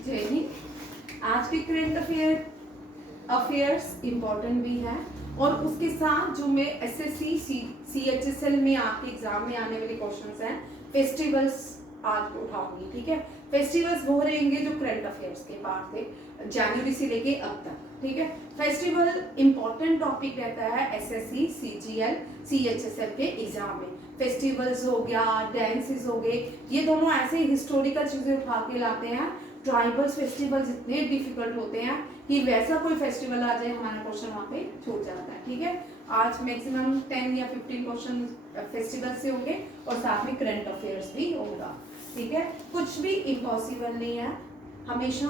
जय हिंद। आज के करंट अफेयर्स इम्पोर्टेंट भी है और उसके साथ जो मैं एसएससी सीएचएसएल में आपके एग्जाम में आने वाले क्वेश्चंस हैं, फेस्टिवल्स आज उठाऊंगी। ठीक है, फेस्टिवल्स वो रहेंगे जो करंट अफेयर्स के पार्ट थे जनवरी से लेके अब तक। ठीक है, फेस्टिवल इंपॉर्टेंट टॉपिक रहता है एसएससी सीजीएल सीएचएसएल के एग्जाम में। फेस्टिवल्स हो गया, डांसेस हो गए, ये दोनों ऐसे हिस्टोरिकल चीजें उठा के लाते हैं। ट्राइबल्स फेस्टिवल्स इतने डिफिकल्ट होते हैं कि वैसा कोई फेस्टिवल आ जाए हमारा क्वेश्चन वहाँ पे छूट जाता है। ठीक है, आज मैक्सिमम 10 या 15 क्वेश्चन फेस्टिवल से होंगे और साथ में करंट अफेयर्स भी होगा। ठीक है, कुछ भी इम्पॉसिबल नहीं है, हमेशा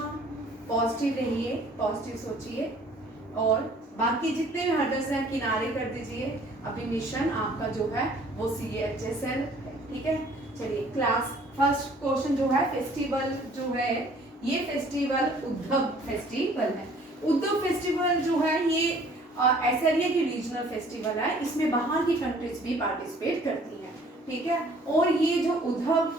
पॉजिटिव रहिए, पॉजिटिव सोचिए और बाकी जितने भी हर्डल्स हैं किनारे कर दीजिए। अभी मिशन आपका जो है वो सीएचएसएल है। ठीक है, चलिए क्लास फर्स्ट क्वेश्चन जो है फेस्टिवल जो है, ये फेस्टिवल उद्धव फेस्टिवल है। उद्धव फेस्टिवल जो है ये ऐसा नहीं है कि रीजनल फेस्टिवल है, इसमें बाहर की कंट्रीज भी पार्टिसिपेट करती हैं। ठीक है, और ये जो उद्धव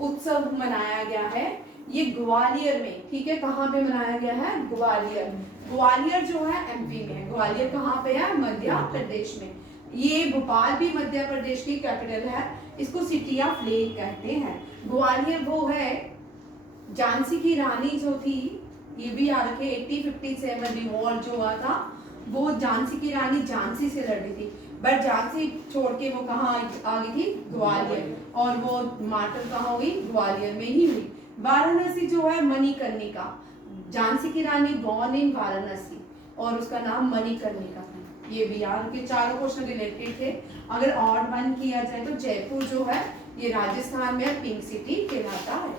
उत्सव मनाया गया है ये ग्वालियर में। ठीक है, कहाँ पे मनाया गया है? ग्वालियर। ग्वालियर जो है एमपी में है। ग्वालियर कहाँ पे है? मध्य प्रदेश में। ये भोपाल भी मध्य प्रदेश की कैपिटल है, इसको सिटी ऑफ लेक कहते हैं। ग्वालियर वो है झांसी की रानी जो थी, ये भी याद रखे 1857 रिवॉल्ट जो हुआ था वो झांसी की रानी झांसी से लड़ी थी, बट झांसी छोड़ के वो कहाँ आ गई थी? ग्वालियर। और वो मार्टर कहाँ हुई? ग्वालियर में ही हुई। वाराणसी जो है मणिकर्णिका, झांसी की रानी बॉर्न इन वाराणसी और उसका नाम मणिकर्णिका था। ये भी याद के चारों क्वेश्चन रिलेटेड थे। अगर ऑड वन किया जाए तो जयपुर जो है ये राजस्थान में पिंक सिटी कहलाता है।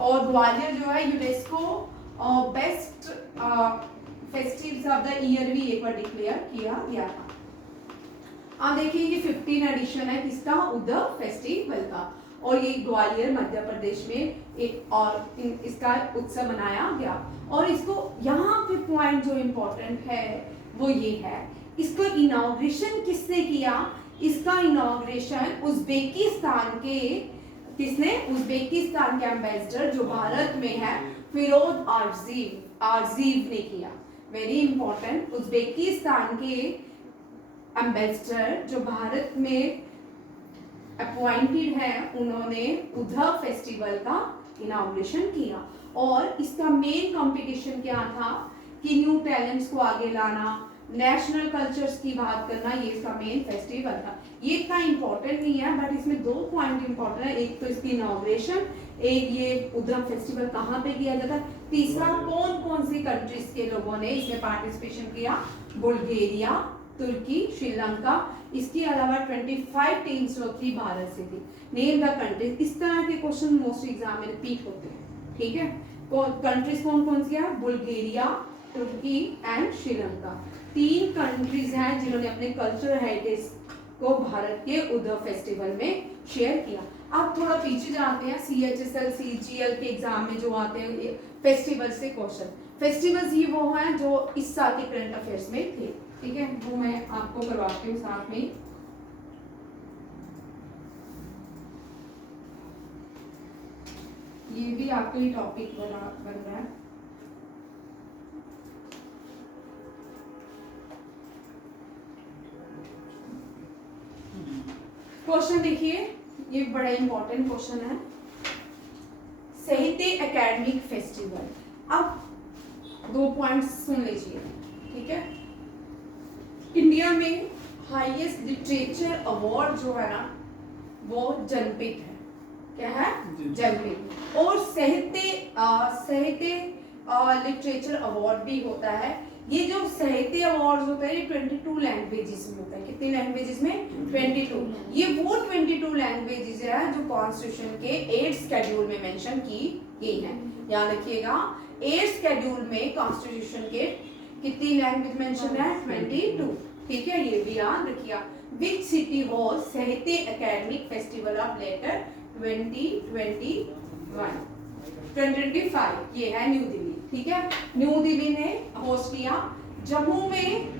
और ग्वालियर जो है UNESCO best festivals of the year भी एक बार डिक्लेयर किया गया था। अब देखिए ये 15 एडिशन है किसका? उद्धव फेस्टिवल का, और ये ग्वालियर मध्य प्रदेश में एक और इसका उत्सव मनाया गया। और इसको यहाँ पे पॉइंट जो इम्पोर्टेंट है वो ये है, इसको इनॉग्रेशन किसने किया? इसका इनॉग्रेशन उज्बेकिस्तान के किसने? उज्बेकिस्तान के एम्बेसडर जो भारत में है फिरोज आरजीव ने किया। वेरी इंपॉर्टेंट, उज्बेकिस्तान के एम्बेसडर जो भारत में अपॉइंटेड है उन्होंने उद्धव फेस्टिवल का इनॉग्रेशन किया। और इसका मेन कंपटीशन क्या था कि न्यू टैलेंट्स को आगे लाना, नेशनल कल्चर्स की बात करना, ये इसका मेन फेस्टिवल था। ये इतना इंपॉर्टेंट नहीं है बट इसमें दो पॉइंट इंपॉर्टेंट है, एक तो इसकी इनॉग्रेशन, एक ये उद्धव फेस्टिवल कहाँ पे किया जाता है, तीसरा कौन कौन सी कंट्रीज के लोगों ने इसमें पार्टिसिपेशन किया? बुल्गारिया, तुर्की, श्रीलंका, इसके अलावा 25 टीम्स जो थी भारत से थी। Name the countries. इस तरह के क्वेश्चन मोस्ट एग्जाम में रिपीट होते हैं। ठीक है, कंट्रीज कौन कौन सी है? बुल्गारिया, तुर्की एंड श्रीलंका। 3 कंट्रीज हैं जिन्होंने अपने कल्चरल हेरिटेज को भारत के उद्धव फेस्टिवल में शेयर किया। अब थोड़ा पीछे जाते हैं, सीएचएसएल सीजीएल के एग्जाम में जो आते हैं फेस्टिवल से क्वेश्चन। फेस्टिवल्स ही वो हैं जो इस साल के करंट अफेयर्स में थे। ठीक है, वो मैं आपको करवाती हूँ साथ में। ये भी आपके लिए टॉपिक बन रहा है। क्वेश्चन देखिए, ये बड़ा इंपॉर्टेंट क्वेश्चन है। साहित्य एकेडमिक फेस्टिवल। अब 2 पॉइंट्स सुन लीजिए। ठीक है, इंडिया में हाईएस्ट लिटरेचर अवार्ड जो है ना वो जनपीठ है। क्या है? जनपीठ। और साहित्य लिटरेचर अवार्ड भी होता है। ये जो साहित्य अवार्ड होता है ये 22 लैंग्वेजेस में होता है। कितनी लैंग्वेजेस में? 22। ये वो 22 लैंग्वेजेस है जो कॉन्स्टिट्यूशन के 8th शेड्यूल में मेंशन की गई है। याद रखिएगा, 8th शेड्यूल में कॉन्स्टिट्यूशन के कितनी लैंग्वेज मेंशन है? 22। ठीक है, ये भी याद रखिएगा। विच सिटी होस्ट साहित्य एकेडमिक फेस्टिवल ऑफ लेटर 2025? ये है न्यू दिल्ली। ठीक है, न्यू दिल्ली ने होस्ट किया। जम्मू में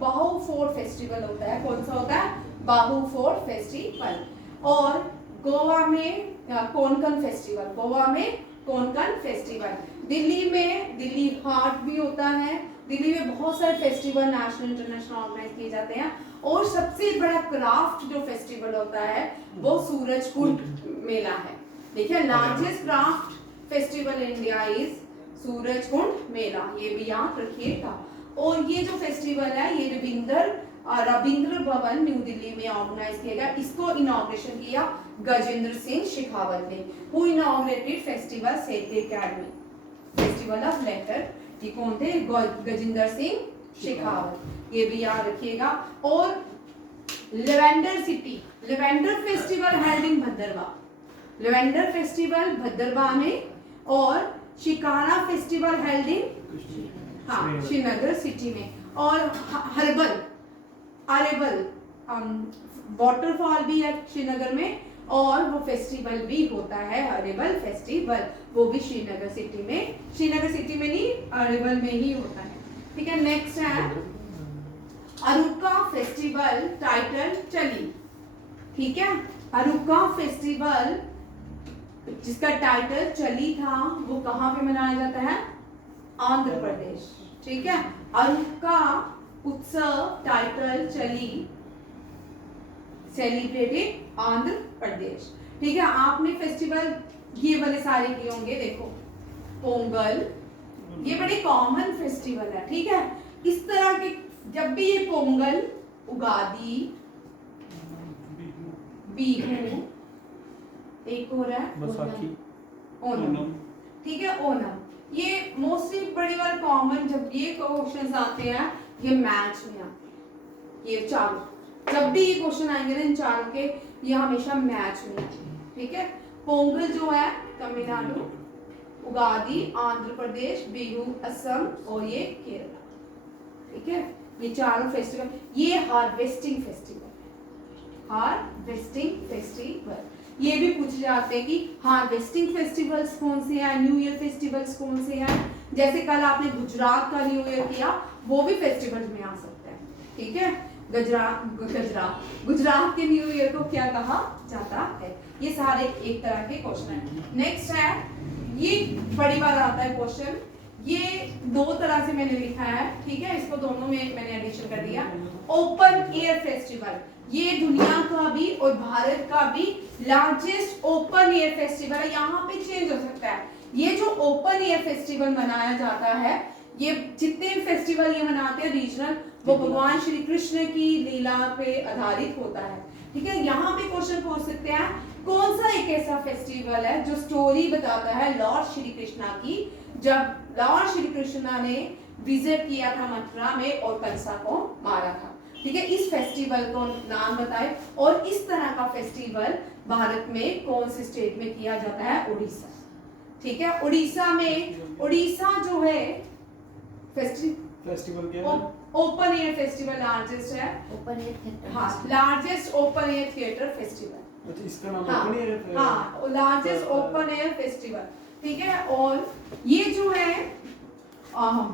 बाहु फोर्ट फेस्टिवल होता है। कौन सा होता है? बाहु फोर्ट फेस्टिवल। और गोवा में कोंकण फेस्टिवल, गोवा में कोंकण फेस्टिवल। दिल्ली में दिल्ली हाट भी होता है, दिल्ली में बहुत सारे फेस्टिवल नेशनल इंटरनेशनल ऑर्गेनाइज किए जाते हैं। और सबसे बड़ा क्राफ्ट जो फेस्टिवल होता है वो सूरजकुंड मेला है। देखिए largest craft festival in India is Surajkund Mela, ये भी याद रखिएगा। और ये जो फेस्टिवल है ये रविंद्र भवन न्यू दिल्ली में ऑर्गेनाइज किया गया। इसको इनॉग्रेशन किया गजेंद्र सिंह शेखावत ने, हु इनॉग्रेटेड फेस्टिवल साहित्य अकेडमी, फेस्टिवल ऑफ लेटर। ये कौन थे? गजेंद्र सिंह शेखावत, ये भी याद रखिएगा। और lavender city, lavender festival held in Bhaderwah, lavender festival Bhaderwah में, और शिकारा फेस्टिवल हेल्ड इन हाँ श्रीनगर सिटी में। और हर्बल अरेबल वाटरफॉल भी है श्रीनगर में, और वो फेस्टिवल भी होता है अरेबल फेस्टिवल, वो भी श्रीनगर सिटी में, श्रीनगर सिटी में नहीं अरेबल में ही होता है। ठीक है, नेक्स्ट है अरुका फेस्टिवल टाइटल चली। ठीक है, अरुका फेस्टिवल जिसका टाइटल चली था वो कहाँ पे मनाया जाता है? आंध्र प्रदेश। ठीक है, अरुका उत्सव टाइटल चली सेलिब्रेटेड आंध्र प्रदेश। ठीक है, आपने फेस्टिवल ये वाले सारे किए होंगे। देखो पोंगल, ये बड़े कॉमन फेस्टिवल है। ठीक है, इस तरह के जब भी ये पोंगल, उगादी, बिहू, एक और है ओनम। ठीक है, ओनम, ये मोस्टली बड़ी बार कॉमन जब ये क्वेश्चंस आते हैं ये मैच में आते हैं। ये चारों जब भी ये क्वेश्चन आएंगे ना इन चारों के, ये हमेशा मैच में आते हैं। ठीक है, पोंगल जो है तमिलनाडु, उगादी आंध्र प्रदेश, बिहू असम, और ये केरला। ठीक है, ये चारों फेस्टिवल, ये हार्वेस्टिंग फेस्टिवल, हार्वेस्टिंग फेस्टिवल। ये भी पूछ जाते हैं कि हार्वेस्टिंग फेस्टिवल्स कौन से हैं, न्यू ईयर फेस्टिवल्स कौन से हैं। जैसे कल आपने गुजरात का न्यू ईयर किया, वो भी फेस्टिवल में आ सकता है। ठीक है, गुजरात के न्यू ईयर को क्या कहा जाता है। ये सारे एक तरह के क्वेश्चन है। नेक्स्ट है, ये बड़ी बार आता है क्वेश्चन, ये दो तरह से मैंने लिखा है। ठीक है, इसको दोनों में मैंने एडिशन कर दिया। ओपन एयर फेस्टिवल, ये दुनिया का भी और भारत का भी लार्जेस्ट ओपन एयर फेस्टिवल है। यहाँ पे चेंज हो सकता है। ये जो ओपन एयर फेस्टिवल मनाया जाता है, ये जितने फेस्टिवल ये मनाते हैं रीजनल, वो भगवान श्री कृष्ण की लीला पे आधारित होता है। ठीक है, यहाँ पे क्वेश्चन पूछ सकते हैं कौन सा एक ऐसा फेस्टिवल है जो स्टोरी बताता है लॉर्ड श्री कृष्णा की, जब लॉर्ड श्री कृष्णा ने विजिट किया था मथुरा में और कंसा को मारा था। ठीक है, इस फेस्टिवल को नाम बताए। और इस तरह का फेस्टिवल भारत में कौन से स्टेट में किया जाता है? उड़ीसा। ठीक है, उड़ीसा में, उड़ीसा जो है फेस्टिवल क्या है? ओपन एयर फेस्टिवल लार्जेस्ट है, ओपन एयर थिएटर। हाँ, largest open air theatre festival. अच्छा, इसका नाम ओपन एयर है? हाँ, लार्जेस्ट ओपन एयर फेस्टिवल। ठीक है, और ये जो है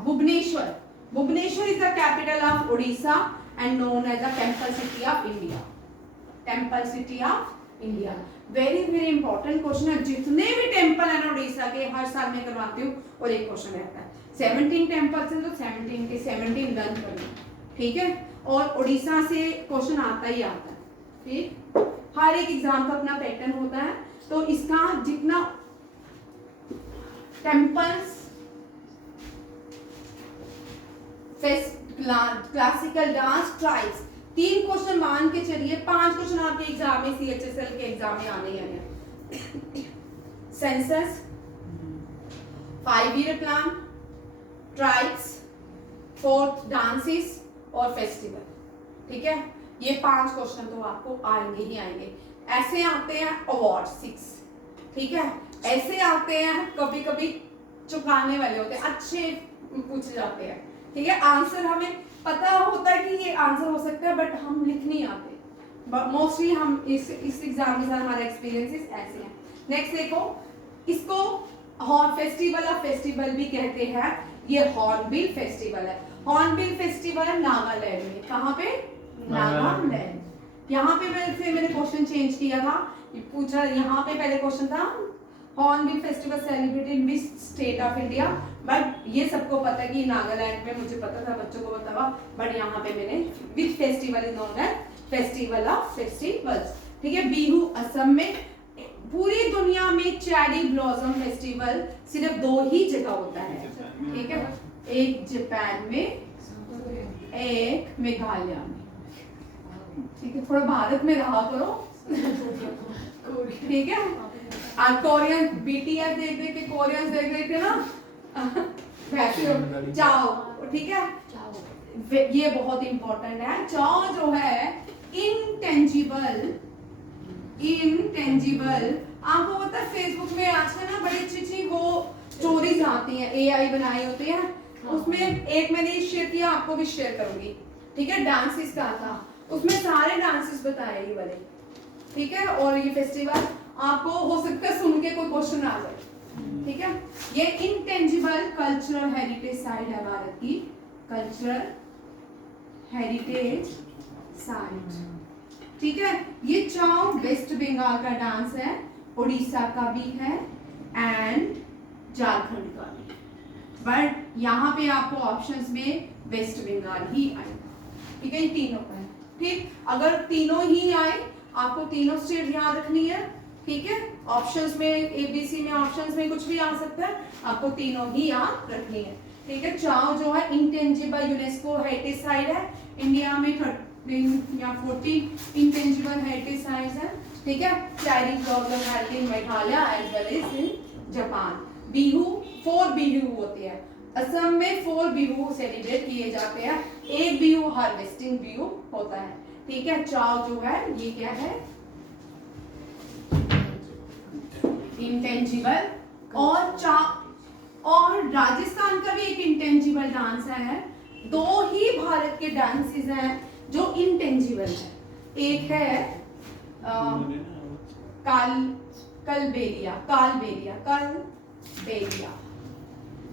Bhubaneswar, Bhubaneswar is the capital of Orissa and known as the temple city of India, temple city of India। very important question है। जितने भी टेम्पल है ना उड़ीसा के, हर साल मैं करवाती हूँ और एक क्वेश्चन रहता है। 17 टेम्पल्स हैं तो 17 के 17 लर्न करना। ठीक है, और उड़ीसा से क्वेश्चन आता ही आता है। ठीक, हर एक एग्जाम का अपना पैटर्न होता है, तो इसका जितना temples classical dance tribes, 3 question मान के चलिए, 5 क्वेश्चन आपके एग्जाम में CHSL के एग्जाम में आने ही आने। Census, 5 year plan, tribes, 4th dances और फेस्टिवल। ठीक है, ये 5 क्वेश्चन तो आपको आएंगे ही आएंगे। ऐसे आते हैं अवार्ड 6। ठीक है, ऐसे आते हैं कभी कभी चुकाने वाले होते हैं, अच्छे पूछ जाते हैं। ठीक है, आंसर हमें पता होता है कि ये आंसर हो सकता है, बट हम लिख नहीं आते। मोस्टली हम इस एग्जाम के साथ हमारा एक्सपीरियंसेस ऐसे हैं। नेक्स्ट देखो, इसको हॉर्न फेस्टिवल ऑफ फेस्टिवल भी कहते हैं। ये हॉर्नबिल फेस्टिवल है। हॉर्नबिल फेस्टिवल नागालैंड में, कहाँ पे? नागालैंड। यहाँ पे मैंने क्वेश्चन चेंज किया था, पूछा यहाँ पे पहले क्वेश्चन था hornbill festival celebrated in which state of India, but ये सबको पता है कि नागालैंड में, मुझे पता था, बच्चों को पता हुआ, बट यहाँ पे मैंने which festival is known as festival of festivals. ठीक है, बिहू असम में। पूरी दुनिया में चेरी ब्लॉसम फेस्टिवल सिर्फ 2 ही जगह होता है। ठीक है, एक जापान में, एक मेघालय में। ठीक है, थोड़ा भारत में रहा करो। ठीक है, आज कोरियन बीटीएस देख देख के, कोरियंस देख देख के ना चाओ। ठीक है, ये बहुत इंपॉर्टेंट है। चाओ जो है इंटेंजिबल, आपको पता है फेसबुक में आजकल ना बड़ी अच्छी वो स्टोरीज आती हैं, एआई बनाई होती है। उसमें एक मैंने शेयर किया, आपको भी शेयर करूंगी। ठीक है, डांसेस का था, उसमें सारे डांसेस बताए ये वाले। ठीक है, और ये फेस्टिवल आपको हो सकता है सुन के कोई क्वेश्चन आ जाए। ठीक है, ये इंटेंजिबल कल्चरल हेरिटेज साइट है भारत की, कल्चरल हेरिटेज साइट। ठीक है, ये चाओ वेस्ट बंगाल का डांस है, उड़ीसा का भी है एंड झारखंड का भी, बट यहाँ पे आपको ऑप्शंस में वेस्ट बंगाल ही आएगा। ठीक है, तीनों का है। ठीक, अगर तीनों ही आए, आपको तीनों स्टेट याद रखनी है। ठीक है, ऑप्शंस में एबीसी में ऑप्शंस में कुछ भी आ सकता है, आपको तीनों ही याद रखनी है। ठीक है, चाओ जो है इंटेंजिबल यूनेस्को हेरिटेज साइट है, इंडिया में 13 या 14 इंटेंजिबल हेरिटेज साइट्स है। ठीक है, cherry blossom heritage in Meghalaya as well as in Japan. Bihu 4 Bihu होते हैं असम में, 4 बिहू सेलिब्रेट किए जाते हैं। एक बिहू हार्वेस्टिंग बिहू होता है। ठीक है, चाओ जो है ये क्या है, इंटेंजिबल। और राजस्थान का भी एक इंटेंजिबल डांस है। 2 ही भारत के डांसेस हैं जो इंटेंजिबल है। एक है कालबेलिया।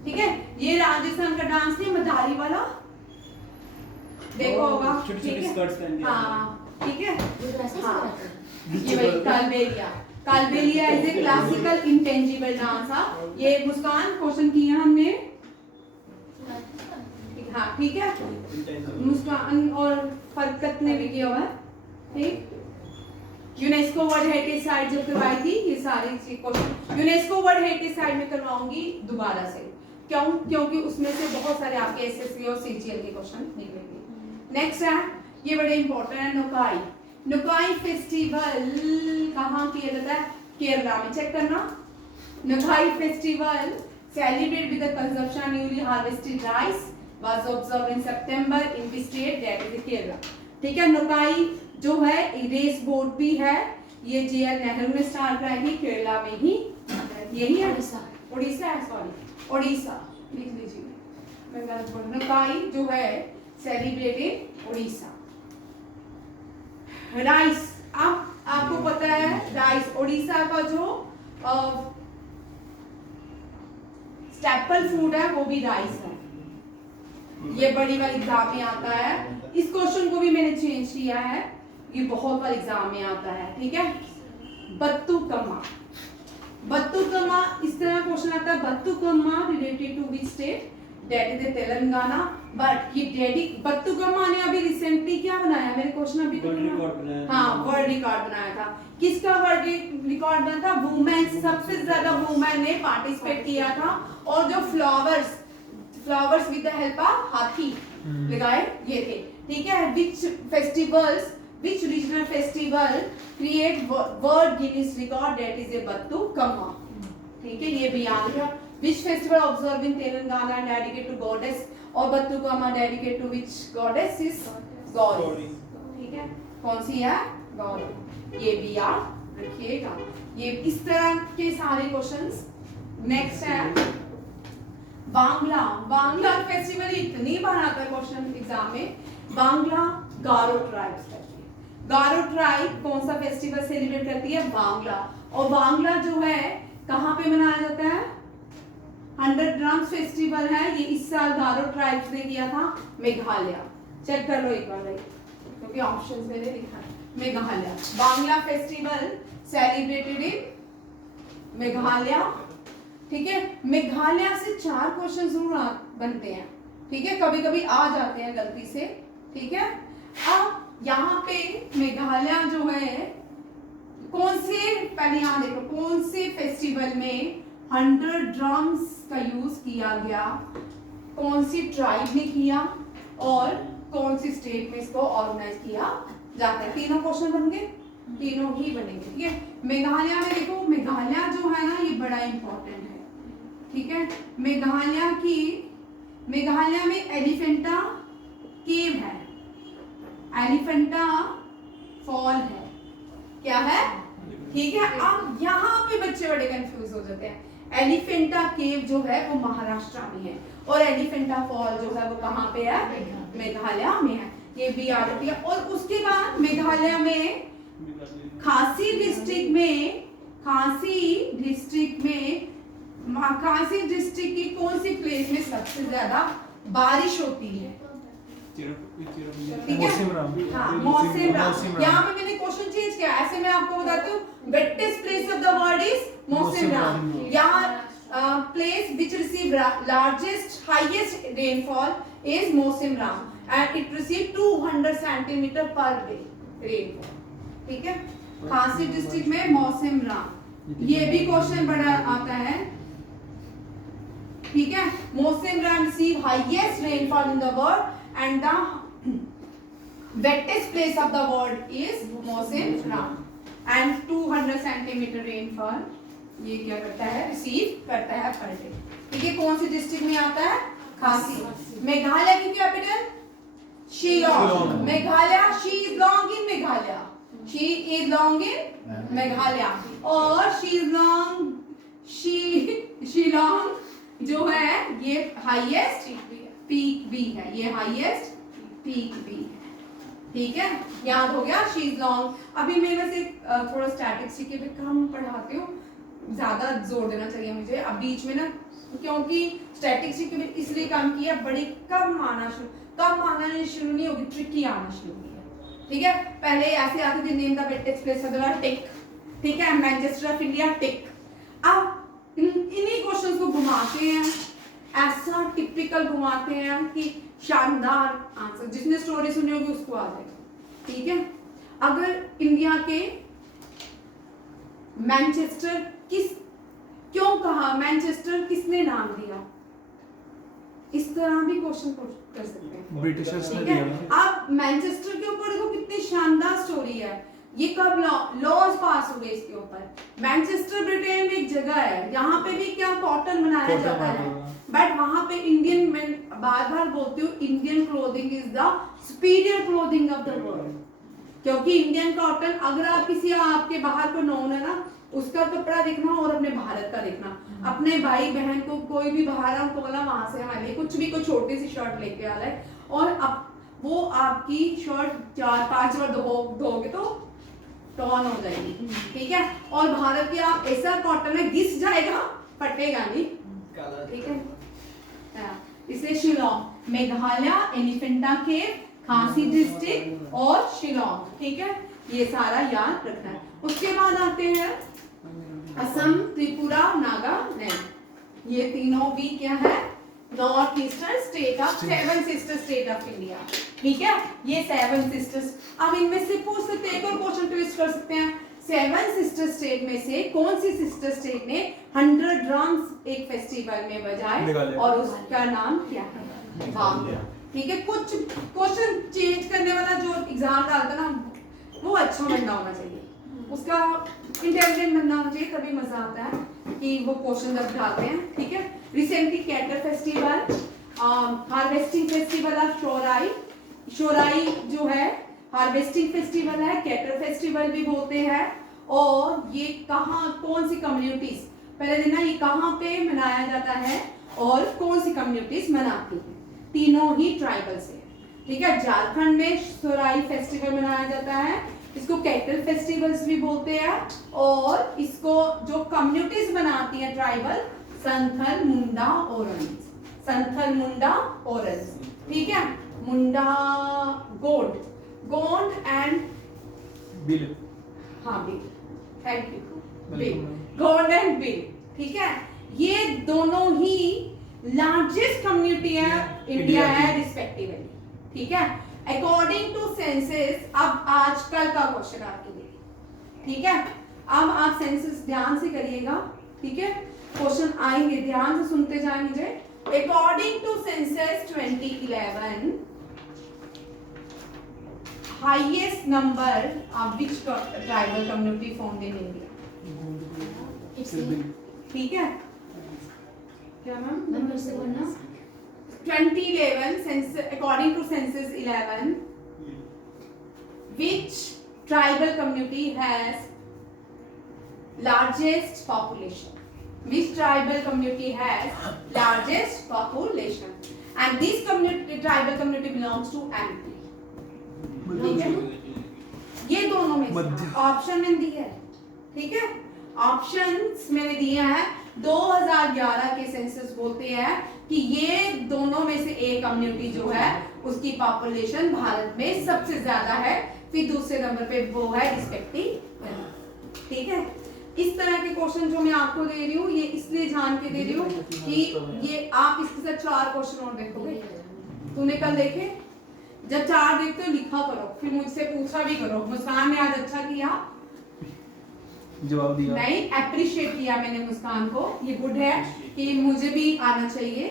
ठीक है, ये राजस्थान का डांस है, मदारी वाला देखो होगा। ठीक है, हाँ ठीक है, हाँ ये वही Kalbelia is a classical intangible dance. ये मुस्कान क्वेश्चन किया हमने, हाँ ठीक है, मुस्कान और फरकत ने भी किया हुआ है। ठीक, यूनेस्को वर्ल्ड हेरिटेज साइट जब करवाई थी, ये सारी question UNESCO world heritage site में करवाऊंगी दोबारा से। क्यों? क्योंकि उसमें से बहुत सारे आपके एसएससी और सीजीएल के क्वेश्चन निकलेंगे। नेक्स्ट है, ये बड़े इंपॉर्टेंट है, नुकाई। नुकाई फेस्टिवल कहाँ किया जाता है? केरला में। चेक करना, नुकाई festival celebrated with the consumption of newly harvested rice was observed in September in the state that is Kerala। ठीक है, नुकाई जो है रेस बोट भी है, ये JR नेहरू ने स्टार्ट कराई थी, केरला में ही, यही है उड़ीसा है, सॉरी उड़ीसा लिख लीजिए, मैं गलत बोल। नुकाई जो है सेलिब्रेटेड उड़ीसा। राइस, आपको पता है राइस उड़ीसा का जो स्टेपल फूड है वो भी राइस है। ये बड़ी बार एग्जाम में आता है, इस क्वेश्चन को भी मैंने चेंज किया है, ये बहुत बार एग्जाम में आता है। ठीक है, बत्तुकम्मा। बत्तुकम्मा इस तरह क्वेश्चन आता है, Bathukamma related to which state? That is Telangana. But ये बत्तुकम्मा ने अभी रिसेंटली क्या बनाया, मेरे क्वेश्चन अभी हाँ वर्ल्ड रिकॉर्ड बनाया था। किसका वर्ल्ड रिकॉर्ड बना था? वुमेन, सबसे ज्यादा वुमेन ने पार्टिसिपेट किया था, और जो flowers with the help of हाथी लगाए ये थे। ठीक है, which regional festival create world Guinness record? That is a Bathukamma. ठीक है, ये भी याद रखना। Which festival observe in Telangana and dedicate to goddess, और Bathukamma dedicate to which goddess? Is Gauri. ठीक है, कौन सी है? गौरी। ये भी याद रखिएगा। ये इस तरह के सारे क्वेश्चंस। नेक्स्ट है बांग्ला। बांग्ला फेस्टिवल इतनी बार आता है क्वेश्चन एग्जाम में। बांग्ला गारो ट्राइब्स करती है। गारो ट्राइब कौन सा फेस्टिवल सेलिब्रेट करती है? बांग्ला। और बांग्ला जो है कहाँ पे मनाया जाता है? 100 ड्रम्स फेस्टिवल है, ये इस साल गारो ट्राइब्स ने किया था, मेघालय। चेक कर लो एक बार क्योंकि ऑप्शंस मैंने लिखा है। Meghalaya. Bangla festival celebrated in Meghalaya, ठीक है। मेघालय से 4 क्वेश्चन जरूर बनते हैं, ठीक है, कभी कभी आ जाते हैं गलती से, ठीक है। अब यहाँ पे मेघालय जो है कौन से, पहले यहाँ देखो कौन से फेस्टिवल में 100 ड्रम्स का यूज किया गया, कौन सी ट्राइब ने किया और कौन सी स्टेट में इसको ऑर्गेनाइज किया जाता है। तीनों क्वेश्चन बन गए, तीनों ही बनेंगे, ठीक है। मेघालय में देखो, मेघालय जो है ना ये बड़ा इंपॉर्टेंट है, ठीक है। मेघालय में एलिफेंटा केव है, एलिफेंटा फॉल है, क्या है, ठीक है। अब यहाँ पे बच्चे बड़े कंफ्यूज हो जाते हैं। एलिफेंटा केव जो है वो महाराष्ट्र में है और एलिफेंटा फॉल जो है वो कहाँ पे है, मेघालय में है, ये भी याद रखिए। और उसके बाद मेघालय में खासी डिस्ट्रिक्ट की कौन सी प्लेस में सबसे ज्यादा बारिश होती है, ठीक है। हाँ, मौसिनराम। यहाँ पे मैंने क्वेश्चन चेंज किया, ऐसे मैं आपको बताती हूँ, wettest place of the world is Mawsynram. यहाँ place which receive largest highest rainfall is Mawsynram and it receive 200 centimetre per day rainfall, ठीक है। खासी डिस्ट्रिक्ट में मौसिनराम, ये भी क्वेश्चन बड़ा आता है, ठीक है। Mawsynram receive highest rainfall in the world and the wettest place of the world is Mawsim-Ram and 200 centimeter rainfall ये क्या करता है, रिसीव करता है पर डे, ठीक है। कौन सी डिस्ट्रिक्ट में आता है, खासी। मेघालय की capital Shillong, Meghalaya, she is long in Meghalaya, she is long इन मेघालय और शिलोंग जो है ये हाईएस्ट पीक भी है, ये हाईएस्ट पीक भी है, ठीक है। याद हो गया शिलोंग। अभी मैं वैसे थोड़ा स्टैटिस्टिक्स के भी कम पढ़ाती हूँ, ज्यादा जोर देना चाहिए मुझे अब बीच में ना, क्योंकि स्टैटिस्टिक्स के भी इसलिए कम किया, बड़ी कम आना शुरू नहीं होगी, ट्रिकी आना शुरू हुई है, ठीक है। पहले ऐसे आते थे, name the wettest place of the world, tick, ठीक है, मैनचेस्टर ऑफ इंडिया, टिक। अब इन्हीं क्वेश्चंस को घुमाते हैं, ऐसा टिपिकल घुमाते हैं कि शानदार आंसर, जिसने स्टोरी सुनी होगी उसको आ जाएगा, ठीक है। अगर इंडिया के मैनचेस्टर क्यों कहा, मैनचेस्टर किसने नाम दिया, इस तरह भी क्वेश्चन कर सकते हैं, ब्रिटिशर्स ने दिया। अब मैनचेस्टर के ऊपर देखो कितनी शानदार स्टोरी है, ये कब लॉज पास हुए इसके ऊपर। मैनचेस्टर ब्रिटेन में एक जगह है, यहाँ पे भी क्या कॉटन बनाया जाता है, बट वहां पे इंडियन, मैं बार बोलती हूँ, Indian clothing is the superior clothing of the world, क्योंकि इंडियन कॉटन, अगर आप किसी आपके बाहर को नोन है ना, उसका कपड़ा देखना और अपने भारत का देखना, अपने भाई बहन को कोई भी बाहर को बोला वहां से हमारे कुछ भी कोई छोटी सी शर्ट लेके आ रहा है और अब वो आपकी शर्ट 4-5 बार धोगे तो टॉन हो जाएगी, ठीक है। और भारत की आप ऐसा कॉटन है, घिस जाएगा, फटेगा नहीं, ठीक है। इसलिए शिलोंग, मेघालय, एलिफेंटा केव, खासी डिस्ट्रिक्ट और शिलोंग, ठीक है, ये सारा याद रखना है। उसके बाद आते हैं असम, त्रिपुरा, नागालैंड, ये तीनों भी क्या है, north eastern state of 7 sister state of India, ठीक है, ये 7 सिस्टर्स। अब इनमें से पूछ सकते हैं, एक और क्वेश्चन ट्विस्ट कर सकते हैं, 7 सिस्टर स्टेट में से कौन सी सिस्टर स्टेट ने 100 ड्रम्स एक फेस्टिवल में बजाए और उसका नाम क्या है, बांग्ला, ठीक है। कुछ क्वेश्चन चेंज करने वाला जो एग्जाम डालता ना, वो अच्छा बनना होना चाहिए, उसका इंटेलिजेंट बनना होना चाहिए, तभी मजा आता है कि वो क्वेश्चन जब डालते हैं, ठीक है। Recently cattle festival, harvesting festival of Sohrai जो है हार्वेस्टिंग फेस्टिवल है, कैटर फेस्टिवल भी बोलते हैं। और ये कहाँ, कौन सी कम्युनिटीज, पहले देखना ये कहाँ पे मनाया जाता है और कौन सी कम्युनिटीज मनाती है, तीनों ही ट्राइबल से, ठीक है। झारखंड में सोराई फेस्टिवल मनाया जाता है, इसको कैटल फेस्टिवल्स भी बोलते हैं, और इसको जो कम्युनिटीज बनाती है ट्राइबल, संथल, मुंडा, ओरंस, ठीक है, मुंडा, गोंड एंड बिल, हाँ bill, thank you, bill, golden bill, ठीक है। ये दोनों ही लार्जेस्ट कम्युनिटी है इंडिया है रिस्पेक्टिवली, ठीक है। अकॉर्डिंग टू सेंसस, अब आजकल का क्वेश्चन आपके लिए, ठीक है। अब आप सेंसस ध्यान से करिएगा, ठीक है। क्वेश्चन आएंगे, ध्यान से सुनते जाए मुझे। According to census 2011, highest number of which tribal community found in India, ठीक है। क्या मैम नंबर से बोलना? 2011 census, according to census 11, which tribal community has largest population? Which tribal community has largest population? And this community, tribal community belongs to MP. ठीक है? ये दोनों में ऑप्शन में दिया है, ठीक है। ऑप्शंस मैंने दिए हैं। 2011 के सेंसस बोलते हैं कि ये दोनों में से एक कम्युनिटी जो है उसकी पॉपुलेशन भारत में सबसे ज्यादा है, फिर दूसरे नंबर पे वो है रिस्पेक्टिव, ठीक है। इस तरह के क्वेश्चन जो मैं आपको दे रही हूँ ये इसलिए जान के दे रही हूँ कि ये आप इसके साथ 4 क्वेश्चन और देखोगे। तूने कल देखे? जब 4 देखते हो लिखा करो, फिर मुझसे पूछा भी करो, मुस्कान ने आज अच्छा किया, जवाब दिया, नहीं अप्रिशिएट किया मैंने मुस्कान को, ये गुड है कि मुझे भी आना चाहिए,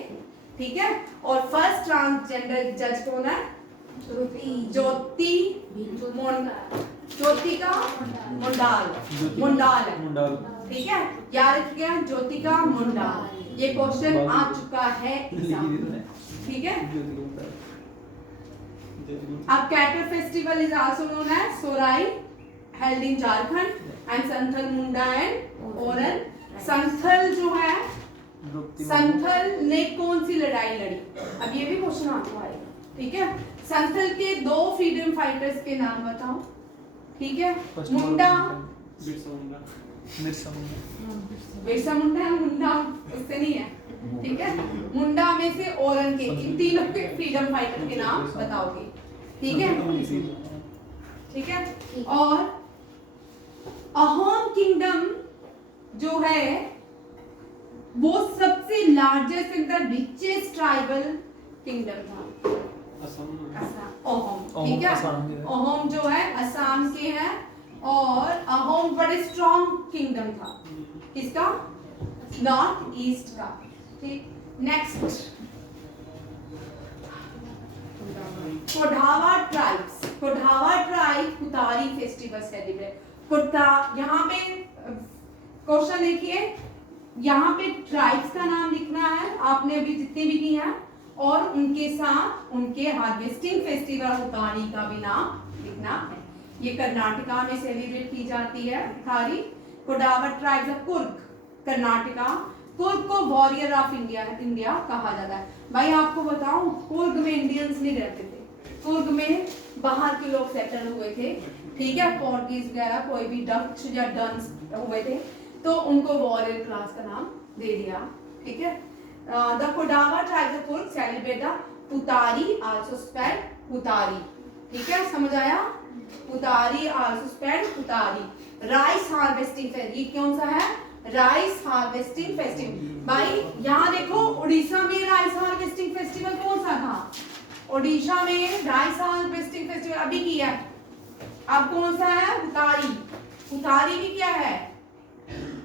ठीक है। और फर्स्ट ट्रांसजेंडर जज कौन है? ज्योतिका मुंडाल है, ठीक है। याद रखिएगा ज्योतिका मुंडाल। ये क्वेश्चन आ चुका है एग्जाम, ठीक है। अब cattle festival is also known as Sohrai, held in Jharkhand, and Santhal Munda and Oraon. Santhal जो है, संथल ने कौन सी लड़ाई लड़ी? अब ये भी क्वेश्चन आपको आएगा, ठीक है। संथल के 2 फ्रीडम फाइटर्स के नाम बताओ, ठीक है। मुंडा, बिरसा मुंडा है, मुंडा उससे नहीं है, ठीक है। मुंडा में से ओरन के, इन तीनों के फ्रीडम फाइटर के नाम बताओगे, ठीक है, ठीक है। और अहोम किंगडम जो है वो सबसे largest and the richest tribal kingdom था, अहोम, ठीक है। अहोम जो है असम के हैं और अहोम बड़े स्ट्रॉन्ग किंगडम था, किसका? नॉर्थ ईस्ट का, ठीक। Next Kodava tribes, Kodava tribe Puthari festival celebrate. यहाँ पे क्वेश्चन देखिए, यहाँ पे ट्राइब्स का नाम लिखना है आपने अभी जितने भी किए हैं, और उनके साथ उनके हार्वेस्टिंग फेस्टिवल कुतारी का भी नाम लिखना है। ये कर्नाटका में सेलिब्रेट की जाती है कुतारी। कोढ़ावा ट्राइब्स ऑफ कुर्ग, कर्नाटका। कुर्ग को वॉरियर ऑफ इंडिया कहा जाता है। भाई आपको बताऊं, कुर्ग में इंडियंस नहीं रहते थे, कुर्ग में बाहर के लोग सेटल हुए थे, ठीक है। पोर्टुगीज वगैरह कोई भी डच या डन्स हुए थे, तो उनको वॉरियर क्लास का नाम दे दिया, ठीक है। The Kodava tribes of Coorg celebrate the Puthari, also spelled Puthari, ठीक है, समझ आया? Puthari also spelled Puthari. Rice harvesting festival, ये कौन सा है? Rice harvesting festival. भाई यहाँ देखो, उड़ीसा में राइस हार्वेस्टिंग फेस्टिवल कौन सा था? ओडिशा में राइस हार्वेस्टिंग फेस्टिवल अभी किया है। अब कौन सा है? पुतारी। पुतारी भी क्या है?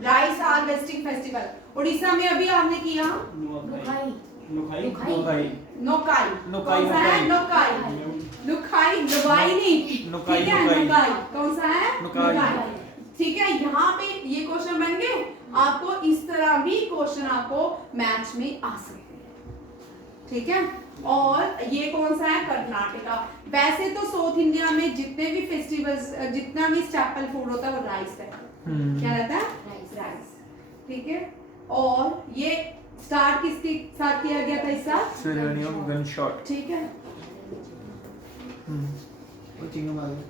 Rice harvesting festival. उड़ीसा में अभी आपने किया नोकाई, कौन सा है? नोकाई, नुकाई, नुबाई नहीं, ठीक है, नुकाई। कौन सा है? नुकाई, ठीक है। यहाँ पे ये क्वेश्चन बन गए। आपको इस तरह भी क्वेश्चन आपको मैच में आ सकते हैं, ठीक है। और ये कौन सा है? कर्नाटका। वैसे तो साउथ इंडिया में जितने भी फेस्टिवल्स, जितना भी स्टेपल फूड होता है वो राइस है। क्या रहता है? राइस, ठीक है। और ये स्टार्ट किसके साथ किया गया था? इस साथ सेरेमनी ऑफ गन शॉट, ठीक है। वो चिंगम आ गया।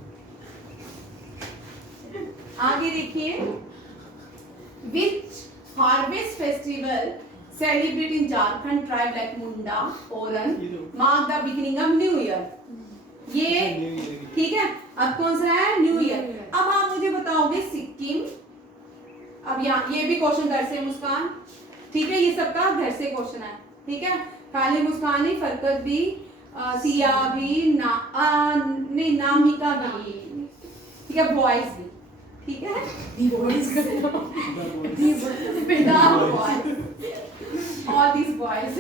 आगे देखिए, which harvest festival celebrate in Jharkhand tribe like Munda, Oraon, mark the beginning of new year. ये ठीक है। अब कौन सा है? New year. अब आप मुझे बताओगे सिक्किम, अब यहाँ ये भी क्वेश्चन घर से मुस्कान, ठीक है, ये सबका घर से क्वेश्चन है, ठीक है। खाली मुस्कान ही, फरकत भी, सिया भी, नहीं नामिका भी, ठीक है, बॉयज भी, ठीक है, all these boys,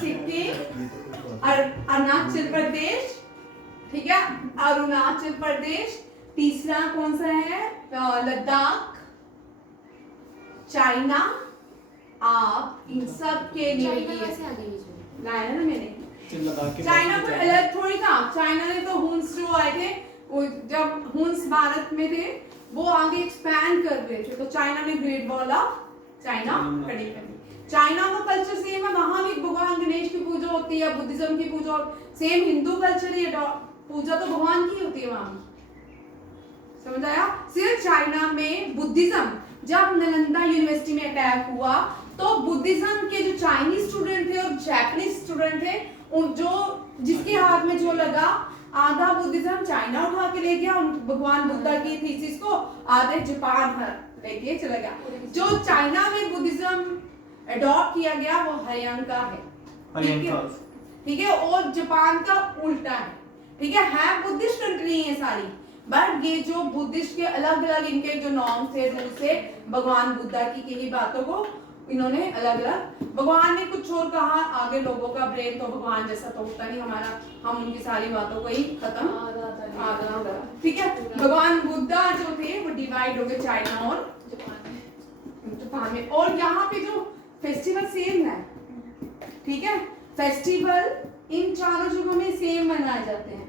Sikkim, Arunachal Pradesh, ठीक है, अरुणाचल प्रदेश, तीसरा कौन सा है, लद्दाख, चाइना। आप इन सब के लिए लाया ना मैंने, चाइना को अलग थोड़ी था, चाइना ने तो हुन्स जो आए थे, वो जब हुन्स भारत में थे वो आगे एक्सपैंड कर रहे थे, तो चाइना ने ग्रेट वॉल ऑफ चाइना खड़ी कर दी। चाइना का कल्चर सेम है, वहां भी भगवान गणेश की पूजा होती है, बुद्धिज्म की पूजा, सेम हिंदू कल्चर ही, पूजा तो भगवान की होती है वहां, समझ आया। सिर्फ चाइना में बुद्धिज्म, जब नालंदा यूनिवर्सिटी में अटैक हुआ तो बुद्धिज्म के जो चाइनीज स्टूडेंट थे और जापानीज स्टूडेंट थे, उन जो जिसके हाथ में जो लगा, आधा बुद्धिज्म चाइना उठा के ले गया भगवान बुद्धा की थीसिस को, आधे जापान लेके चला गया। जो चाइना में बुद्धिज्म अडॉप्ट किया गया वो हरियाणा का है, ठीक है, और जापान का उल्टा है, ठीक है बुद्धिस्ट कंट्री है सारी, बट ये जो बुद्धिस्ट के अलग अलग इनके जो नॉर्म्स थे, रूल्स थे, भगवान बुद्धा की ही बातों को इन्होंने अलग अलग, भगवान ने कुछ और कहा, आगे लोगों का ब्रेन तो भगवान जैसा तो होता नहीं हमारा, हम उनकी सारी बातों को ही खत्म आधा, ठीक है। भगवान बुद्धा जो थे वो डिवाइड हो गए चाइना और जापान में, और यहाँ पे जो फेस्टिवल सेम है, ठीक है, फेस्टिवल इन चारों जगहों में सेम मनाए जाते हैं,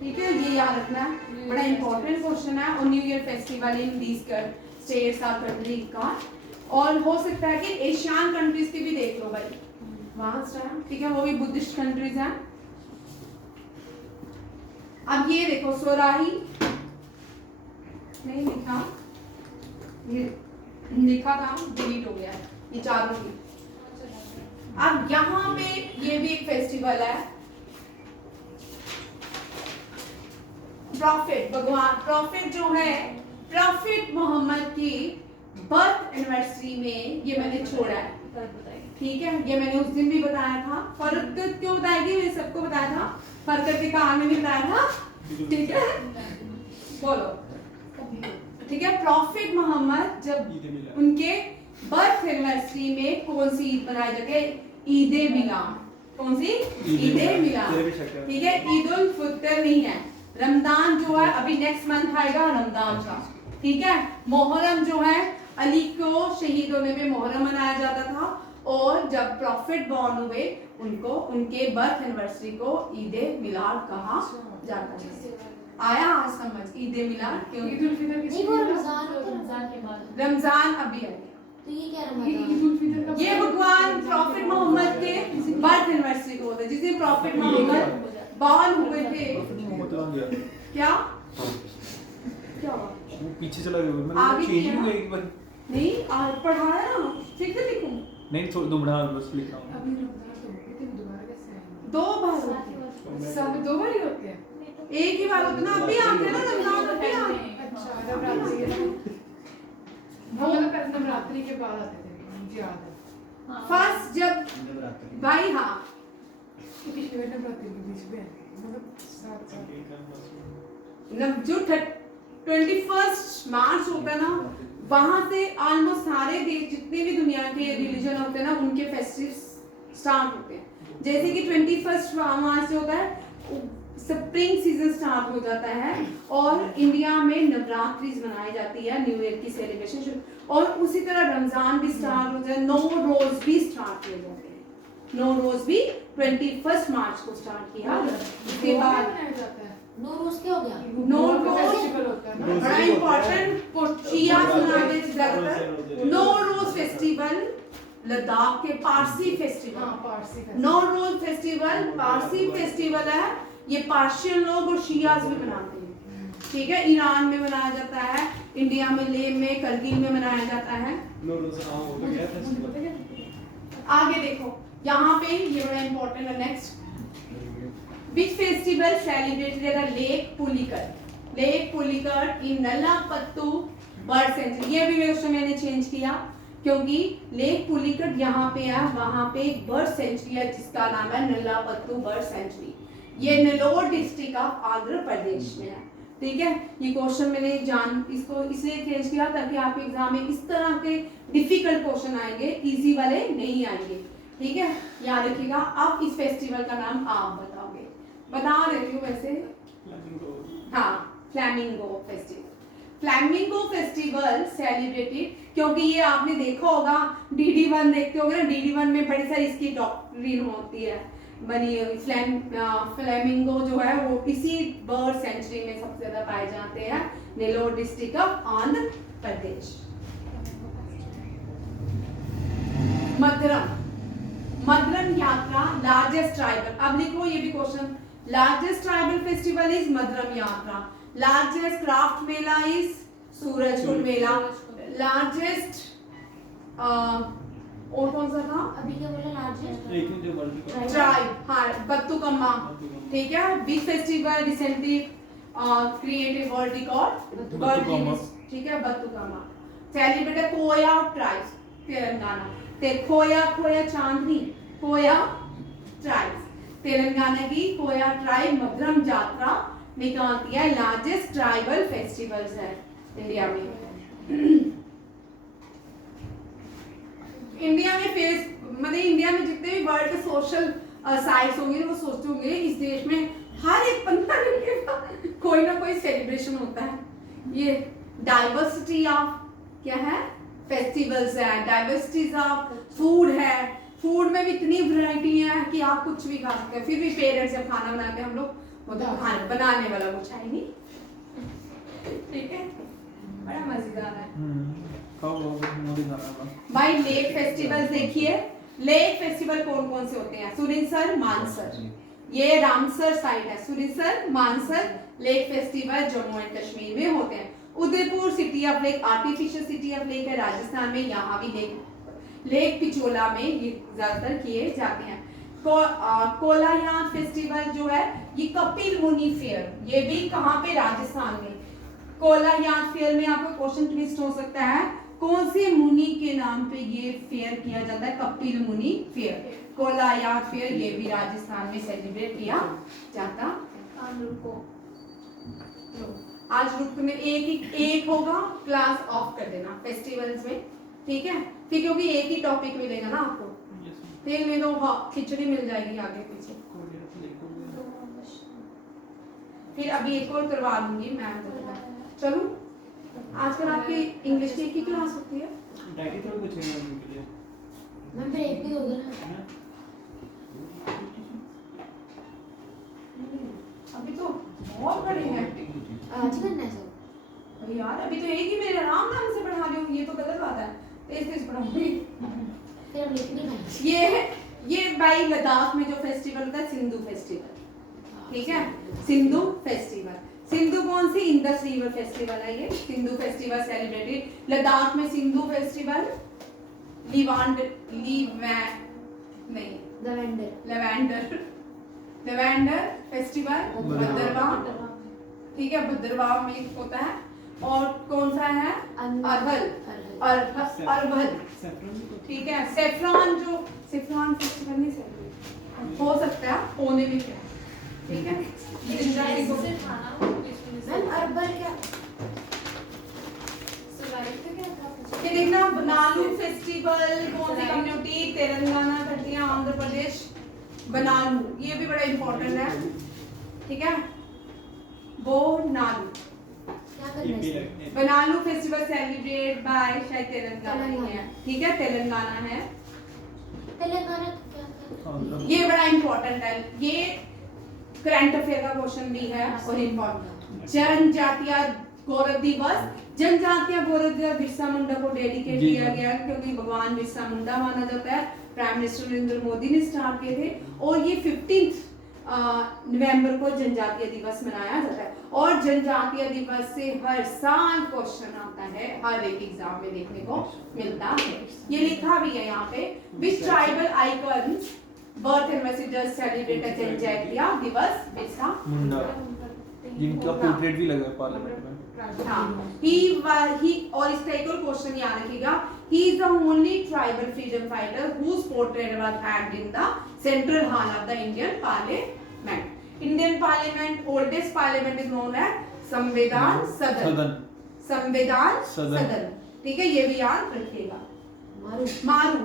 ठीक है, ये याद रखना है, बड़ा इंपॉर्टेंट क्वेश्चन है। और new year festival in these states are countries का, और हो सकता है कि एशियन कंट्रीज की भी देख लो भाई, वहां से, ठीक है, वो भी बुद्धिस्ट कंट्रीज हैं। अब ये देखो, सोराही नहीं लिखा, ये लिखा था डिलीट हो गया, ये चारों की। अब यहाँ पे ये भी एक फेस्टिवल है, प्रॉफिट, भगवान प्रॉफिट जो है, प्रॉफिट मोहम्मद की बर्थ एनिवर्सरी में ये मैंने छोड़ा है, ठीक है, ये मैंने उस दिन भी बताया था, फरकत क्यों बताएगी, मैंने सबको बताया था, फरकत के कान में भी बताया था, ठीक है, बोलो, ठीक है। प्रॉफिट मोहम्मद जब उनके बर्थ एनिवर्सरी में कौन सी ईद मनाई जाती है, ईद मिलाद, कौन सी, ईद मिलाद, ठीक है, ईद उल फितर नहीं है, रमजान जो है अभी नेक्स्ट मंथ आएगा रमजान का, ठीक है, मोहर्रम जो है अली को शहीद होने में मोहर्रम मनाया जाता था, और जब प्रॉफिट बॉर्न हुए उनको उनके बर्थ एनिवर्सरी को ईद मिलाद कहा जाता है। आया आज समझ, ईद मिलाद क्यों, ईद उल फितर नहीं वो रमजान के बाद, रमजान अभी आ गया, तो ये क्या ईद उल फितर रमजान, का ये भगवान प्रॉफिट मोहम्मद के बर्थ एनिवर्सरी को होता है, जिस दिन प्रॉफिट मोहम्मद बॉर्न हुए थे। क्या क्या हुआ, वो पीछे चला गया, मैं आगे चेंज किया। हो गया एक बार, नहीं आज पढ़ाया ना, ठीक है, लिखूं नहीं थोड़ा दो मिनट बस लिख रहा हूँ। अभी रमजान तो होते थे, दोबारा कैसे आएंगे, 2 बार होती है, सब 2 बार ही होते हैं, एक ही बार होता ना, अभी आते हैं ना रमजान, अभी आते, अच्छा नवरात्रि वो नवरात्रि के बाद आते थे, मुझे याद है, फर्स्ट जब भाई, हाँ पिछले नवरात्रि के बीच में, मतलब साथ जो 21 मार्च होता है ना, वहां से ऑलमोस्ट सारे देश जितने भी दुनिया के रिलीजन होते हैं ना, उनके फेस्टिव स्टार्ट होते हैं। जैसे कि 21 मार्च से होता है, स्प्रिंग सीजन स्टार्ट हो जाता है, और इंडिया में नवरात्रि मनाई जाती है, न्यू ईयर की सेलिब्रेशन, और उसी तरह रमजान भी स्टार्ट हो जाता है, 9 रोज भी स्टार्ट हो जाते हैं, 9 रोज भी 21 मार्च को स्टार्ट किया, उसके बाद मनाया जाता है, नौरोज क्या हो गया, नो का रोज फेस्टिवल होता है ना, बड़ा इम्पोर्टेंट शिया मनाते हैं ज्यादातर। नो रोज फेस्टिवल लद्दाख के पारसी फेस्टिवल, हाँ पारसी का, नो रोज फेस्टिवल पारसी फेस्टिवल है, ये पार्शियन लोग और शियाज भी मनाते हैं, ठीक है, ईरान में मनाया जाता है, इंडिया में लेह में करगिल में मनाया जाता है। आगे देखो यहाँ पे ये बड़ा इम्पोर्टेंट है, next Which festival celebrated at Lake Pulicat? Lake Pulicat in Nallapattu bird sanctuary, ये भी क्वेश्चन मैंने चेंज किया क्योंकि लेक पुलिकट यहाँ पे है, वहां पे एक बर्ड सेंचुरी है जिसका नाम है नल्लापत्तू बर्ड सेंचुरी। ये नेल्लोर डिस्ट्रिक्ट ऑफ आंध्र प्रदेश में है। ठीक है, ये क्वेश्चन मैंने इसको इसलिए चेंज किया ताकि आपके एग्जाम में इस तरह के डिफिकल्ट क्वेश्चन आएंगे, इजी वाले नहीं आएंगे। ठीक है, याद रखिएगा। अब इस फेस्टिवल का नाम आप बताओगे, बता देती हूँ वैसे। हाँ, flamingo festival. Flamingo festival celebrated, क्योंकि ये आपने देखा होगा DD1 देखते होगे ना, DD1 में बड़ी सारी इसकी डॉक्ट्रिन होती है बनी हुई। फ्लैमिंगो जो है वो इसी बर्ड सेंचुरी में सबसे ज्यादा पाए जाते हैं, नेल्लोर डिस्ट्रिक्ट ऑफ आंध्र प्रदेश। मधुरम यात्रा लार्जेस्ट ट्राइबल, अब लिखो ये भी question. Largest tribal festival is मधुरम यात्रा। Largest craft Mela is Surajkund Mela. Largest और कौन सा था अभी क्या बोला? लार्जेस्ट एक जो वर्ल्ड ट्राइब, हाँ, बत्तुकम्मा। ठीक है, big festival recently created world record world Guinness. ठीक है, बत्तुकम्मा सेलिब्रेटेड कोया ट्राइब्स तेलंगाना। खोया चांदनी, कोया ट्राइब्स तेलंगाना की कोया ट्राइब मधुरम यात्रा निकालती है। लार्जेस्ट ट्राइबल फेस्टिवल्स है इंडिया में। इंडिया में मतलब इंडिया में जितने भी वर्ल्ड के सोशल साइट्स होंगे वो सोचते होंगे इस देश में हर एक 15 दिन के बाद कोई ना कोई सेलिब्रेशन होता है। ये डाइवर्सिटी ऑफ क्या है, फेस्टिवल्स है, डाइवर्सिटीज ऑफ फूड है। फूड में भी इतनी वैरायटी है कि आप कुछ भी खा सकते हैं। फिर भी पेरेंट्स जब खाना बनाते हैं हम लोग, मतलब खाना बनाने वाला कुछ है नहीं। ठीक है, बड़ा मजेदार है भाई। लेक फेस्टिवल्स देखिए, लेक फेस्टिवल कौन कौन से होते हैं? सुरिनसर, मानसर, ये रामसर साइड है। Surinsar, Mansar lake festival Jammu and Kashmir में होते हैं। Udaipur city of lake, artificial city of lake है राजस्थान में, यहाँ भी लेक पिचोला में ये ज्यादातर किए जाते हैं। कोलायात फेस्टिवल जो है ये कपिल मुनि फेयर, ये भी कहाँ पे? राजस्थान में। कोलायात फेयर में आपको क्वेश्चन ट्विस्ट हो सकता है, कौन से मुनि के नाम पे ये फेयर किया जाता है? कपिल मुनि फेयर। कोलायात फेयर ये भी राजस्थान में सेलिब्रेट किया जाता। आज रुक में एक होगा, क्लास ऑफ कर देना फेस्टिवल्स में। ठीक है, फिर क्योंकि एक ही टॉपिक मिलेगा ना आपको, फिर में तो खिचड़ी मिल जाएगी आगे पीछे। फिर अभी एक और करवा दूंगी मैम। चलो, आजकल आपकी इंग्लिश की एक ही क्लास होती है। डायरी थोड़ा कुछ है उनके लिए। मैं ब्रेक भी होगा ना। अभी तो बहुत बड़े हैं आज करना है सब। अरे यार, अभी तो एक ही मेरे आराम से पढ़ा रही हूँ, ये तो गलत बात है। तेज पढ़ाऊंगी। फिर हम लिख नहीं पाएंगे। ये भाई लद्दाख में जो फेस्टिवल होता है सिंधु फेस्टिवल। ठीक है, सिंधु फेस्टिवल। सिंधु कौन सी? इंडस रिवर फेस्टिवल है ये। सिंधु फेस्टिवल सेलिब्रेटेड लद्दाख में। Sindhu festival lavender festival Bhadrawah. ठीक है, भद्रवाह में होता है। और कौन सा है? अरवल। ठीक है, सेफ्रॉन फेस्टिवल नहीं सेलिब्रेट हो सकता है, होने भी क्या। ठीक है, अरबल क्या? ये देखना, बनालू फेस्टिवल कौन सी कम्युनिटी? तेलंगाना करती है, आंध्र प्रदेश। बनालू, ये भी बड़ा इंपॉर्टेंट है। ठीक है, बोनालू। क्या करना है? बनालू फेस्टिवल सेलिब्रेट बाय शायद तेलंगाना ही है। ठीक है, तेलंगाना है। तेलंगाना क्या? ये बड़ा इंपॉर्टेंट है, ये करंट अफेयर का क्वेश्चन भी है और इम्पोर्टेंट। जनजातीय गौरव दिवस। जनजातीय गौरव दिवस बिरसा मुंडा को डेडिकेट किया गया क्योंकि भगवान बिरसा मुंडा माना जाता है। प्राइम मिनिस्टर नरेंद्र मोदी ने स्टार्ट किए थे और ये 15 नवंबर को जनजातीय दिवस मनाया जाता है। और जनजातीय दिवस से हर साल क्वेश्चन आता है, हर एक एग्जाम में देखने को मिलता है। ये लिखा भी है यहाँ पे, which tribal icons birth ambassadors celebrate Janjatiya Divas Birsa Munda, जिनका पोर्ट्रेट भी लगा है पार्लियामेंट में। हाँ ही और इसका एक और क्वेश्चन याद रखिएगा, he is the only tribal freedom fighter whose portrait was hanged in the central hall of the Indian Parliament. Indian Parliament, oldest parliament is known as संविधान सदन, संविधान सदन, ठीक है, ये भी याद रखिएगा। मारू,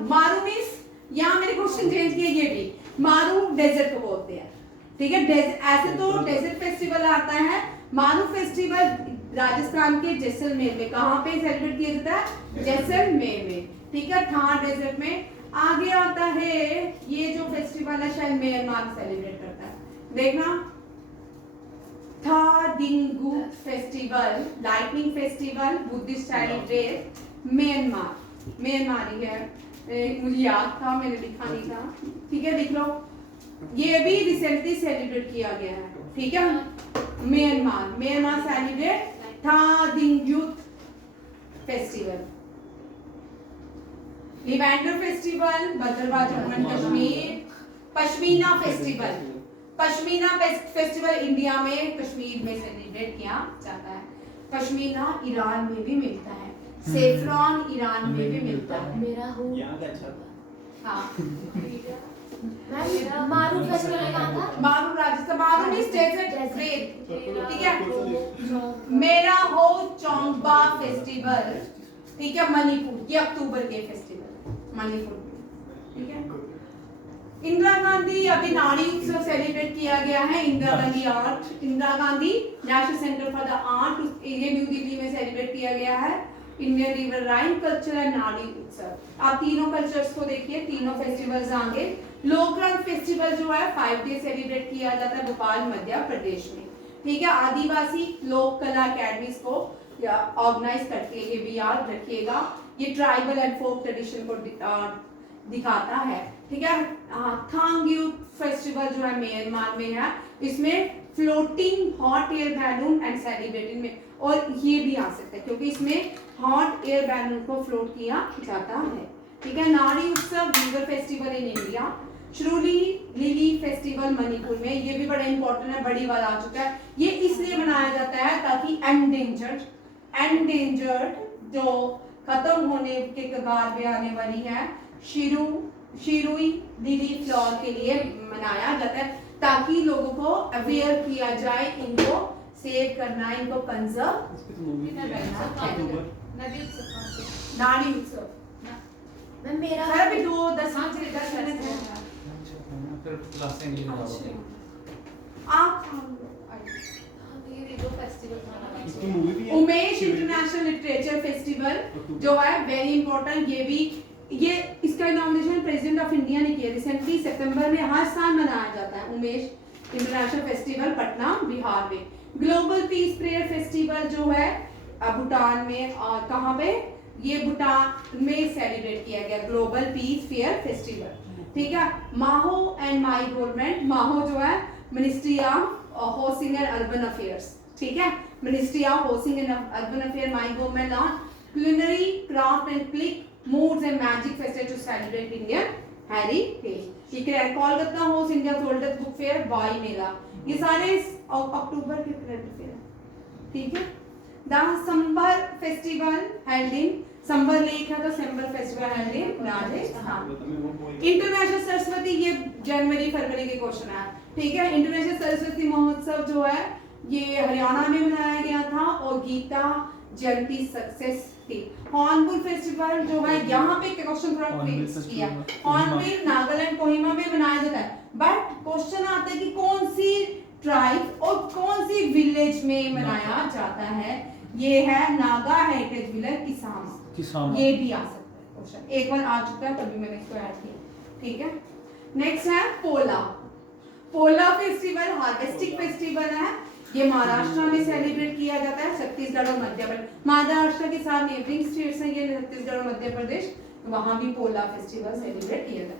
मारू मीन्स यहाँ मैंने क्वेश्चन चेंज किया, ये भी मारू डेजर्ट को बोलते हैं, ठीक है। ऐसे तो डेजर्ट फेस्टिवल आता है, मारू फेस्टिवल राजस्थान के जैसलमेर में, कहाँ पे सेलिब्रेट किया जाता है, जैसलमेर में, ठीक है, थार डेजर्ट में। आगे आता है ये जो फेस्टिवल है शायद म्यांमार सेलिब्रेट करता है, देखना था दिंगू festival, lightning festival, Buddhist child day, म्यांमारी है, मुझे याद था मैंने लिखा नहीं था, ठीक है, लिख लो। ये भी रिसेंटली सेलिब्रेट किया गया है, ठीक है, म्यांमार सेलिब्रेट था दिंगू festival. Lavender festival, Bhaderwah Jammu and Kashmir. Pashmina festival, Pashmina festival India में कश्मीर में सेलिब्रेट किया जाता है। पश्मीना ईरान में भी मिलता है, सेफ्रॉन ईरान में भी मिलता है। मेरा हो यहाँ का अच्छा था। हाँ मारू फेस्टिवल कहाँ था? मारू राजस्थान, मारू मींस डेजर्ट ग्रेप, ठीक है। मेरा हो चोंगबा फेस्टिवल, ठीक है, मणिपुर, ये अक्टूबर के फेस्टिवल मणिपुर में, ठीक है। इंदिरा गांधी अभी नारी उत्सव सेलिब्रेट किया गया है, Indira Gandhi art, Indira Gandhi national centre for the art, ये न्यू दिल्ली में सेलिब्रेट किया गया है। Indian riverine culture and Nari Utsav, आप तीनों कल्चर्स को देखिए, तीनों फेस्टिवल्स आगे। लोकरंग फेस्टिवल जो है 5 डे सेलिब्रेट किया जाता है भोपाल मध्य प्रदेश में, ठीक है। आदिवासी लोक कला अकेडमीज को ऑर्गेनाइज करती है, ये भी याद रखिएगा। ये ट्राइबल एंड फोक ट्रेडिशन को दिखाता है, ठीक है। थांग्यू फेस्टिवल जो है म्यांमार में है, इसमें floating hot air balloon and celebrating में, और ये भी आ सकता है क्योंकि इसमें हॉट एयर बैलून को फ्लोट किया जाता है, ठीक है। नारी उत्सव weaver festival in India. Shirui lily festival Manipur में, ये भी बड़ा इंपॉर्टेंट है, बड़ी बार आ चुका है। ये इसलिए मनाया जाता है ताकि एंडेंजर्ड जो खत्म होने के कगार पे आने वाली है शिरुई लिली फ्लावर के लिए मनाया जाता है, ताकि लोगों को अवेयर किया जाए, इनको सेव करना है, इनको कंजर्व। इस पे तो मूवी भी है, अक्टूबर। नारी उत्सव मैं मेरा सर अभी 10 मिनट है। फिर लास्ट टाइम ये लगा हुआ आप इसकी मूवी भी है। उमेश इंटरनेशनल लिटरेचर फेस्टिवल जो है वेरी इंपॉर्टेंट, ये भी ये इसका इनॉमिनेशन प्रेसिडेंट ऑफ इंडिया ने किया रिसेंटली, सितंबर में हर साल मनाया जाता है उमेश इंटरनेशनल फेस्टिवल पटना बिहार में। ग्लोबल पीस प्रेयर फेस्टिवल जो है भूटान में, और कहाँ पे, ये भूटान में सेलिब्रेट किया गया ग्लोबल पीस फेयर फेस्टिवल, ठीक है। माहो एंड माई गवर्नमेंट, माहो जो है ministry of housing and urban affairs, ठीक है, ministry of housing and urban affair, my government on culinary craft and click moods and magic festival to celebrate Indian heritage, ठीक है। Kolkata host India oldest book fair, वाई मेला, ये सारे अक्टूबर के करंट अफेयर, ठीक है। The Sambhar festival held in, Sambhar lake है तो Sambhar festival held in Rajasthan. International Saraswati, ये जनवरी फरवरी के क्वेश्चन है, ठीक है। इंटरनेशनल सरस्वती महोत्सव जो है ये हरियाणा में मनाया गया था, और गीता जयंती सक्सेस थी। हॉर्नबिल फेस्टिवल जो है यहाँ पे क्वेश्चन थोड़ा ट्विस्ट किया, हॉर्नबिल नागालैंड कोहिमा में मनाया जाता है, बट क्वेश्चन आता है कि कौन सी ट्राइब और कौन सी विलेज में मनाया जाता है, ये है नागा हेरिटेज विलेज किसामा, ये भी आ सकता है क्वेश्चन, एक बार आ चुका है तभी मैंने इसको ऐड किया, ठीक है। नेक्स्ट है पोला फेस्टिवल, हार्वेस्टिंग फेस्टिवल है, ये महाराष्ट्र में सेलिब्रेट किया जाता है, छत्तीसगढ़ और मध्य प्रदेश, महाराष्ट्र के साथ नेबरिंग स्टेट्स हैं ये छत्तीसगढ़ और मध्य प्रदेश, वहां भी पोला फेस्टिवल सेलिब्रेट किया जाता है।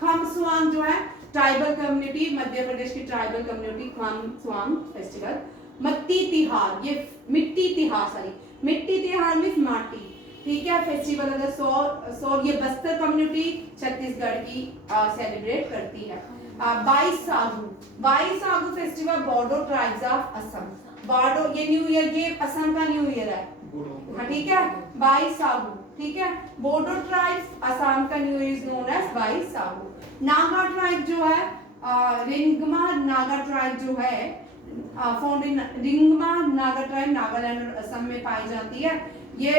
खमस्वांग जो है ट्राइबल कम्युनिटी, मध्य प्रदेश की ट्राइबल कम्युनिटी, खमस्वांग फेस्टिवल। मिट्टी तिहार मीन्स माटी, ठीक है, फेस्टिवल अगर सौर ये बस्तर कम्युनिटी छत्तीसगढ़ की सेलिब्रेट करती है। Baisagu festival Bodo tribes of Assam, Bodo, ये न्यू ईयर, ये असम का न्यू ईयर है, हाँ ठीक है, बाईसागु, ठीक है। बोडो ट्राइब असम का new year is known as Baisagu. Naga tribe जो है, रिंगमा नागा ट्राइब जो है, found in Rengma Naga tribe Nagaland और असम में पाई जाती है। ये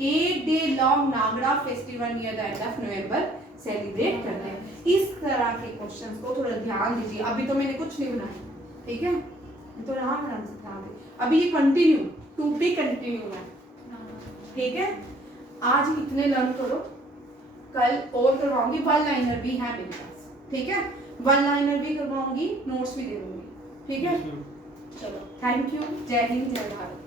8 day long Ngada festival near the end of November celebrate करते हैं। इस तरह के क्वेश्चंस को थोड़ा ध्यान दीजिए। अभी तो मैंने कुछ नहीं बनाया, ठीक है, तो आराम से ध्यान दे। अभी ये कंटिन्यू, टू बी कंटिन्यू है, ठीक है। आज इतने लर्न करो, कल और करवाऊंगी, वन लाइनर भी है मेरे पास, ठीक है, वन लाइनर भी करवाऊंगी, नोट्स भी दे दूंगी, ठीक है। चलो, थैंक यू, जय हिंद, जय भारत।